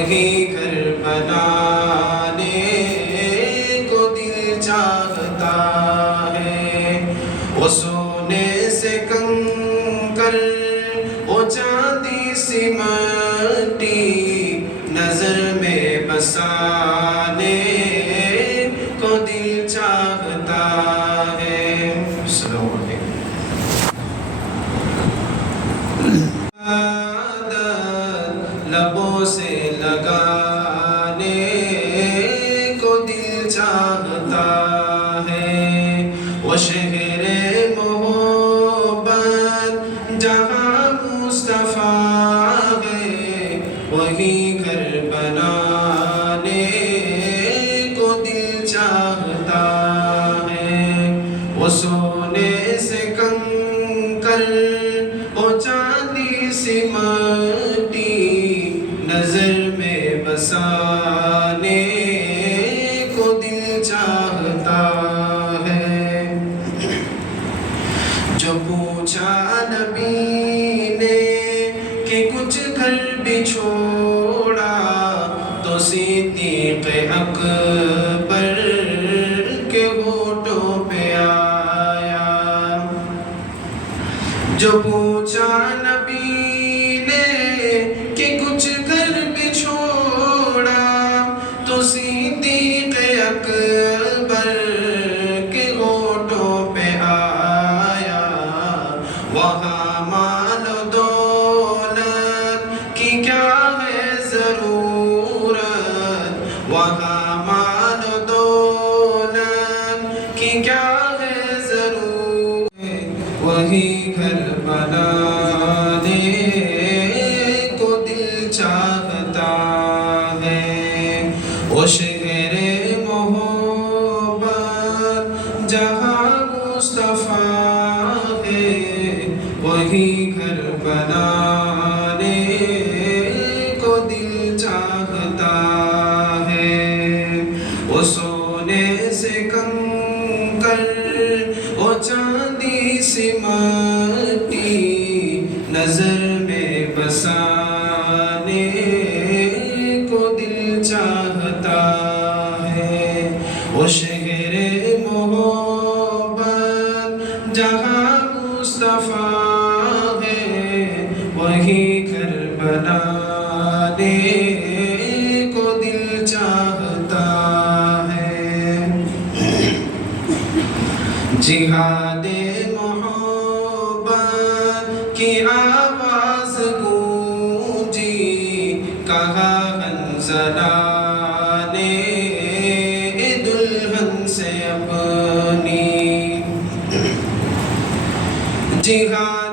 وہی گھر بنانے کو دل چاہتا ہے، وہ سونے سے کنکر وہ چاندی سی مٹی نظر میں بسانے کو دل چاہتا ہے۔ السلام علیکم۔ لبوں سے لگانے کو دل چاہتا ہے، وہ شہر محبت جہاں مصطفیٰ ہے، وہی گھر بنانے کو دل چاہتا ہے، وہ سونے سے کنکر وہ چاندی سی مٹی نظر میں بسانے کو دل چاہتا ہے۔ جو پوچھا نبی نے کہ کچھ گھر بھی چھوڑا، تو صدیق اکبر کے ہونٹوں پہ آیا۔ جو پوچھا نبی نے کہ کچھ گھر بھی چھوڑا، تو صدیق اکبر کے ہونٹوں پہ آیا۔ وہاں مال و دولت کی کیا ہے ضرورت، وہاں مال و دولت کی کیا ہے ضرورت، وہی گھر بنانے کو دل چاہتا ہے، وہ شہر محبت جہاں مصطفیٰ ہے، وہی گھر بنانے کو دل چاہتا ہے، وہ سونے سے کنکر وہ چاندی سی مٹی نظر میں بسانے کو دل چاہتا ہے، وہ شہر محبت جہاں مصطفیٰ ہے، وہی گھر بنانے کو دل چاہتا ہے۔ جہاد محبت کی آواز گونجی، کہا حنظلہ نے دلہن سے اپنی، جہاد